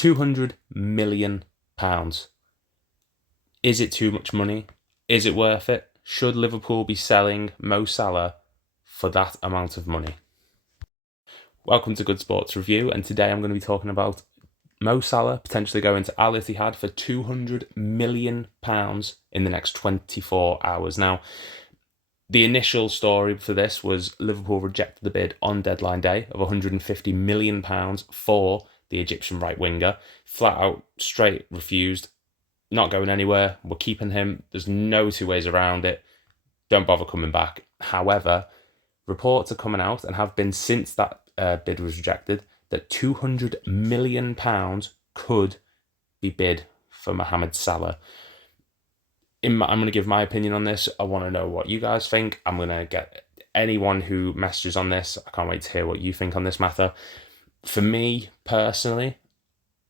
£200 million. Is it too much money? Is it worth it? Should Liverpool be selling Mo Salah for that amount of money? Welcome to Good Sports Review, and today I'm going to be talking about Mo Salah potentially going to Al Ittihad for £200 million in the next 24 hours. Now, the initial story for this was Liverpool rejected the bid on deadline day of £150 million for the Egyptian right winger. Flat out, straight refused. Not going anywhere. We're keeping him. There's no two ways around it. Don't bother coming back. However, reports are coming out and have been since that bid was rejected that £200 million could be bid for Mohamed Salah. I'm going to give my opinion on this. I want to know what you guys think. I'm going to get anyone who messages on this. I can't wait to hear what you think on this matter. For me, personally,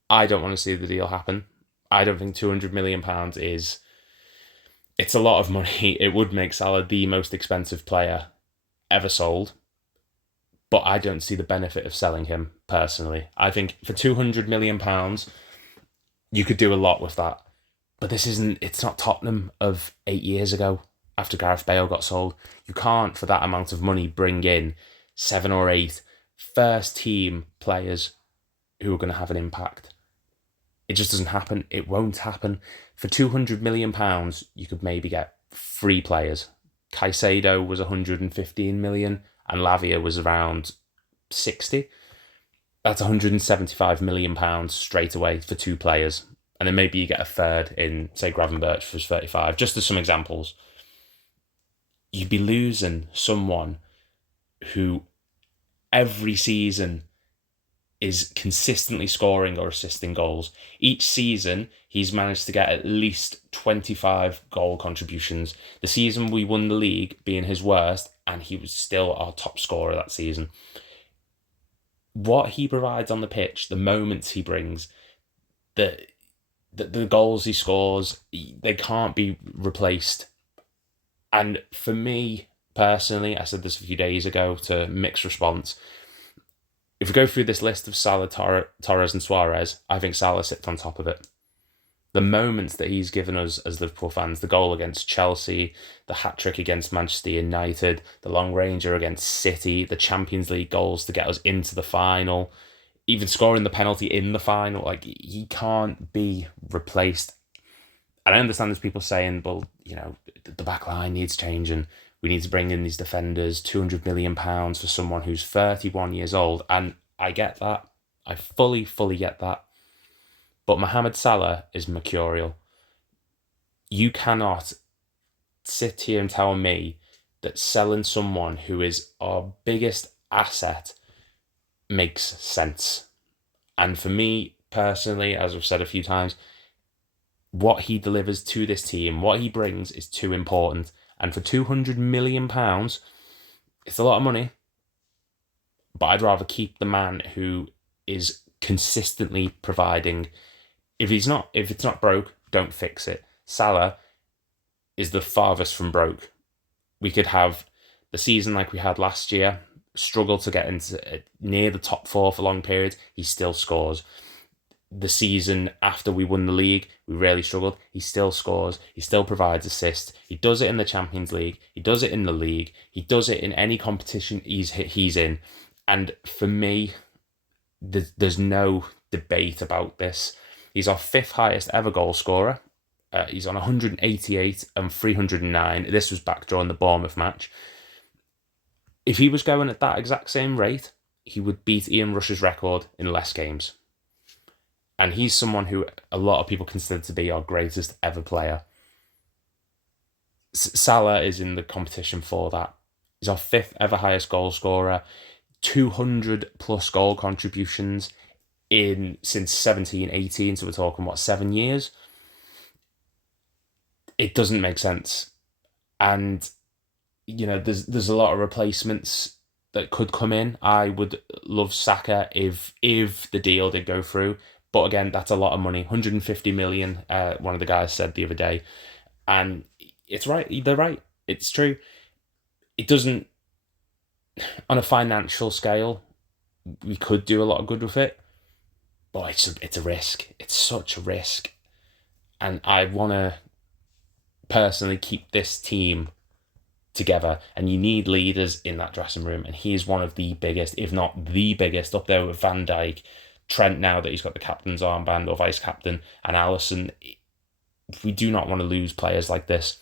I don't want to see the deal happen. I don't think £200 million is... It's a lot of money. It would make Salah the most expensive player ever sold. But I don't see the benefit of selling him, personally. I think for £200 million, you could do a lot with that. But it's not Tottenham of 8 years ago after Gareth Bale got sold. You can't, for that amount of money, bring in 7 or 8 first team players who are going to have an impact. It just doesn't happen. It won't happen. For £200 million, you could maybe get 3 players. Caicedo was 115 million and Lavia was around 60. That's £175 million straight away for 2 players. And then maybe you get a third in, say, Gravenberch for 35, just as some examples. You'd be losing someone who every season is consistently scoring or assisting goals. Each season, he's managed to get at least 25 goal contributions. The season we won the league being his worst, and he was still our top scorer that season. What he provides on the pitch, the moments he brings, the goals he scores, they can't be replaced. And for me, personally, I said this a few days ago to mixed response. If we go through this list of Salah, Torres and Suarez, I think Salah sits on top of it. The moments that he's given us as Liverpool fans, the goal against Chelsea, the hat-trick against Manchester United, the long ranger against City, the Champions League goals to get us into the final, even scoring the penalty in the final, like, he can't be replaced. And I understand there's people saying, well, you know, the back line needs changing. We need to bring in these defenders, £200 million for someone who's 31 years old. And I get that. I fully get that. But Mohamed Salah is mercurial. You cannot sit here and tell me that selling someone who is our biggest asset makes sense. And for me, personally, as I've said a few times, what he delivers to this team, what he brings is too important. And for £200 million, it's a lot of money. But I'd rather keep the man who is consistently providing. If it's not broke, don't fix it. Salah is the farthest from broke. We could have the season like we had last year, struggle to get into near the top 4 for long periods. He still scores. The season after we won the league, we really struggled. He still scores. He still provides assists. He does it in the Champions League. He does it in the league. He does it in any competition he's in. And for me, there's no debate about this. He's our 5th highest ever goal scorer. He's on 188 and 309. This was back during the Bournemouth match. If he was going at that exact same rate, he would beat Ian Rush's record in less games. And he's someone who a lot of people consider to be our greatest ever player. Salah is in the competition for that. He's our 5th ever highest goal scorer, 200 plus goal contributions since 17-18. So we're talking, 7 years? It doesn't make sense. And, you know, there's a lot of replacements that could come in. I would love Saka if the deal did go through. But again, that's a lot of money. 150 million, one of the guys said the other day. And it's right. They're right. It's true. It doesn't... On a financial scale, we could do a lot of good with it. but it's a risk. It's such a risk. And I want to personally keep this team together, and you need leaders in that dressing room, and he's one of the biggest, if not the biggest, up there with Van Dijk, Trent now that he's got the captain's armband, or vice captain, and Alisson. We do not want to lose players like this.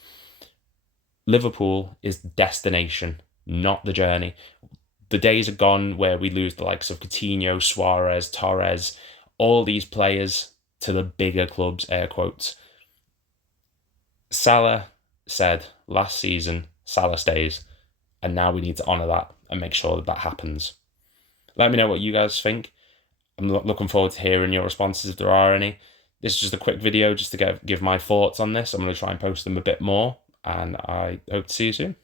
Liverpool is the destination, not the journey. The days are gone where we lose the likes of Coutinho, Suarez, Torres, all these players to the bigger clubs, air quotes. Salah said last season, Salah stays, and now we need to honour that and make sure that that happens. Let me know what you guys think. I'm looking forward to hearing your responses if there are any. This is just a quick video just to give my thoughts on this. I'm going to try and post them a bit more, and I hope to see you soon.